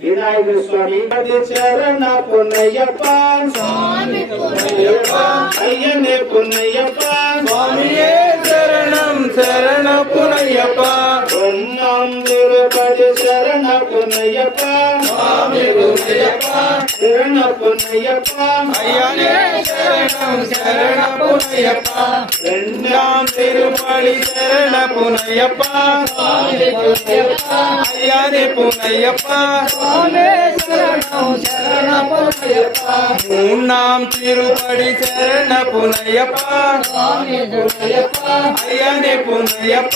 விநாயகர் சுவாமி சரண பொன்னையப்பா சுவாமி பொன்னையப்பா ஐயனே பொன்னையப்பா சுவாமியே சரணம் சரண பொன்னையப்பா பொன்னாம் திருப்பதி சரண பொன்னையப்பா சுவாமி பொன்னையப்பா சரண பொன்னையப்பா ஐயனே சரணம் சரண பொன்னையப்பா இரண்டாம் திருப்பதி சரண பொன்னையப்பா சுவாமி பொன்னையப்பா ஐயனே பொன்னையப்பா மூணாம் திருப்படி சரண புனையப்பா ஐயனே புனையப்பா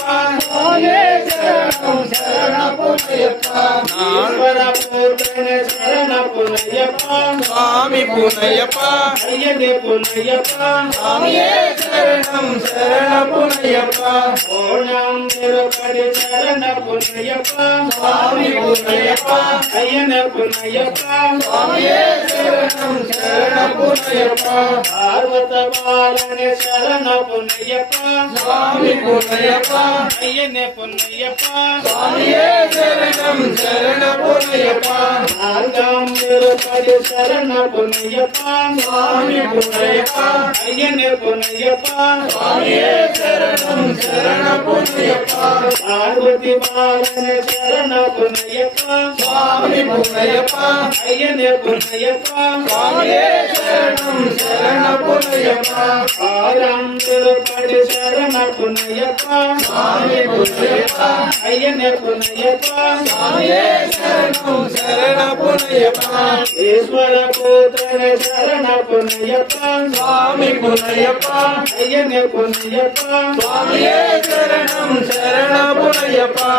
சரண புனையப்பா சுவாமி புனையப்பா ஐயனே புனையப்பா சுவாமியே சரணம் சரண புனையப்பா மூணாம் திருப்படி சரண புனையப்பா சுவாமி புனையப்பா ஐயனே புனையப்பா சுவாமியே சரணம் சரண புனையப்பா பார்வத பாலனே சரண புனையப்பா சுவாமி புனையப்பா ஐயனே புனையப்பா சுவாமியே சரணம் சரண புனையப்பா நான்காம் திருப்பதி சரண புனையப்பா சுவாமி புனையப்பா ஐயனே புனையப்பா சுவாமியே சரணம் சரண புனையப்பா பார்வதி பாலனே சரண புனையப்பா சுவாமி புனையப்பா ஐயனே புனையப்பா சுவாமியே சரணம் சரண புனையப்பா ஆறாம் திருப்பதி சரண புனையப்பா சுவாமி புனையப்பா ஐயனே புனையப்பா சுவாமியே சரணம் சரண புனையப்பா ஈஸ்வர புத்திரனே சரண புனையப்பா சுவாமி புனையப்பா ஐயனே புனையப்பா சுவாமியே சரணம் சரண புனையப்பா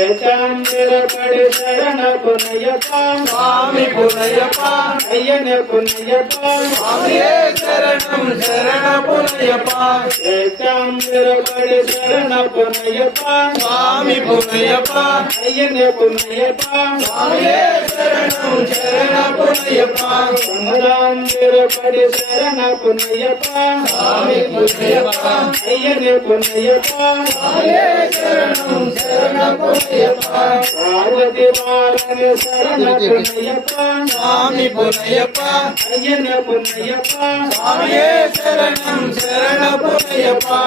ஏழாம் திருப்பதி சரண புனையப்பா சுவாமி புனையப்பா ஐயனே புனையப்பா சுவாமியே சரணம் சரண புனையப்பா எட்டாம் திருப்பதி சரண புனையப்பா சுவாமி புனையப்பா ஐயனே புனையப்பா சுவாமியே சரணம் சரண புனையப்பா ஒன்பதாம் திருப்பதி சரண புனையப்பா சுவாமி புனையப்பா ஐயனே புனையப்பா சுவாமியே சரணம் சரண புனையப்பா பார்வதி பாலனே சரண புனையப்பா சுவாமி புனையப்பா ஐயனே புனையப்பா சுவாமியே சரணம் சரண புனையப்பா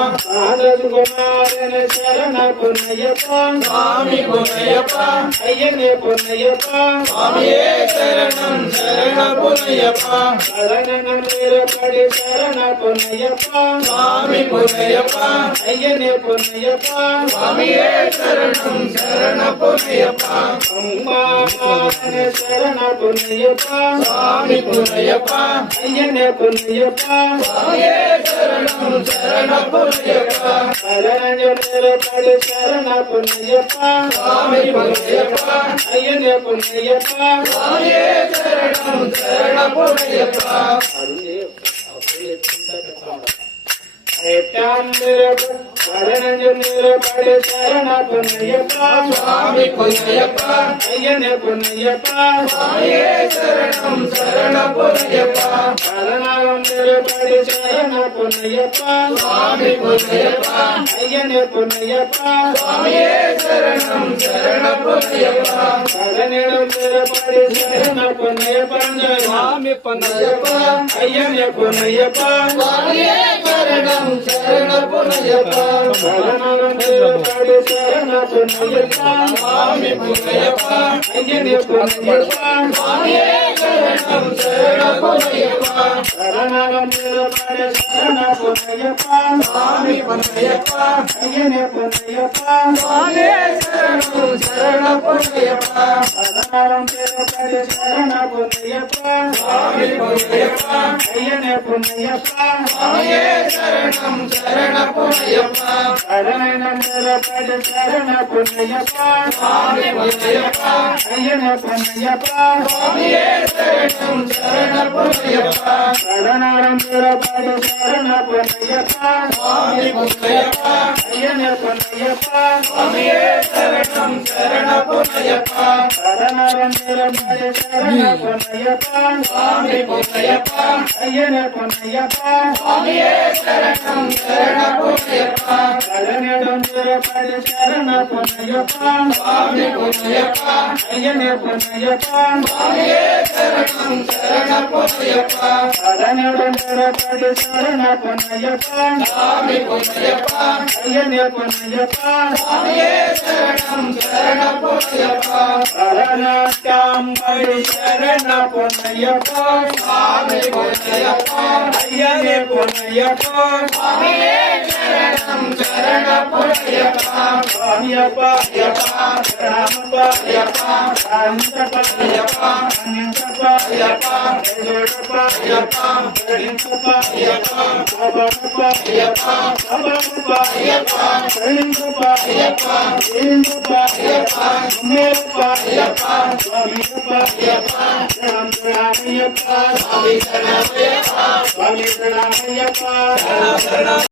ஆனந்தகுமாரனே சரண புனையப்பா சுவாமி புனையப்பா ஐயனே புனையப்பா சுவாமியே சரணம் சரண புனையப்பா சரணம் திருப்பதி சரண புனையப்பா சுவாமி புனையப்பா ஐயனே புனையப்பா சுவாமியே சரணம் சரண புனையப்பா அம்மா சரண புனையப்பா சுவாமி புனையப்பா ஐயனே புனையப்பா சுவாமியே சரணம் சரண புனையப்பா சரணம் திருப்பதி சரண புனையப்பா சுவாமி புனையப்பா ஐயனே புனையப்பா சுவாமியே சரணம் சரண புனையப்பா எட்டாம் சரணம் திருப்பதி சரண புனையப்பா சுவாமி புனையப்பா ஐயனே புனையப்பா சுவாமியே சரணம் சரண புனையப்பா சரணம் திருப்பதி சரண புனையப்பா சுவாமி புனையப்பா ஐயனே புனையப்பா சுவாமியே சரணம் சரண புனையப்பா சரணம் திருப்பதி சரண புனையப்பா சுவாமி புனையப்பா ஐயனே புனையப்பா சுவாமியே சரணம் சரண புனையப்பா சரணம் திருப்பதி சரண புனையப்பா சுவாமி புனையப்பா ஐயனே புனையப்பா சுவாமியே சரணம் சரண புனையப்பா சரணம் திருப்பதி சரண புனையப்பா சுவாமி புனையப்பா ஐயனே புனையப்பா சுவாமியே சரணம் சரண புனையப்பா சரணம் திருப்பதி சரண புனையப்பா சுவாமி புனையப்பா ஐயனே புனையப்பா சுவாமியே சரணம் சரண புனையப்பா சரணம் திருப்பதி சரண புனையப்பா சுவாமி புனையப்பா ஐயனே புனையப்பா சுவாமியே சரணம் சரணப்பொன்னையப்பா சரணாரந்தரபாடு சரண பொன்னையப்பா சுவாமி பொன்னையப்பா ஐயனே பொன்னையப்பா சுவாமியே சரணம் சரணப்பொன்னையப்பா சரணாரந்தரபாடு சரண பொன்னையப்பா சுவாமி பொன்னையப்பா ஐயனே பொன்னையப்பா சுவாமியே சரணம் சரணப்பொன்னையப்பா சரணாரந்தரபாடு சரண பொன்னையப்பா சுவாமி பொன்னையப்பா ஐயனே பொன்னையப்பா சுவாமியே சரணம் சரணப்பொன்னையப்பா சரணாரந்தரபாடு சரண பொன்னையப்பா சுவாமி பொன்னையப்பா ஐயனே பொன்னையப்பா சுவாமியே சரணம் சரணப்பொன்னையப்பா சரணாம்படி சரண பொன்னையப்பா சுவாமி பொன்னையப்பா ஐயனே பொன்னையப்பா சுவாமியே சரணம் சரணப்பொன்னையப்பா சுவாமியப்பா ஐயப்பா ராமப்பா ஐயப்பா அந்தப்பா ஐயப்பா அனந்தப்பா ஐயப்பா வேதப்பா ஐயப்பா வேதப்பா ஐயப்பா பாபப்பா ஐயப்பா பாபப்பா ஐயப்பா வேதப்பா ஐயப்பா வேதப்பா ஐயப்பா மேலப்பா ஐயப்பா சுவாமியப்பா ஐயப்பா சரணம் சரணம் ஐயப்பா சுவாமி சரணம் ஐயப்பா சுவாமி சரணம் ஐயப்பா சரணம்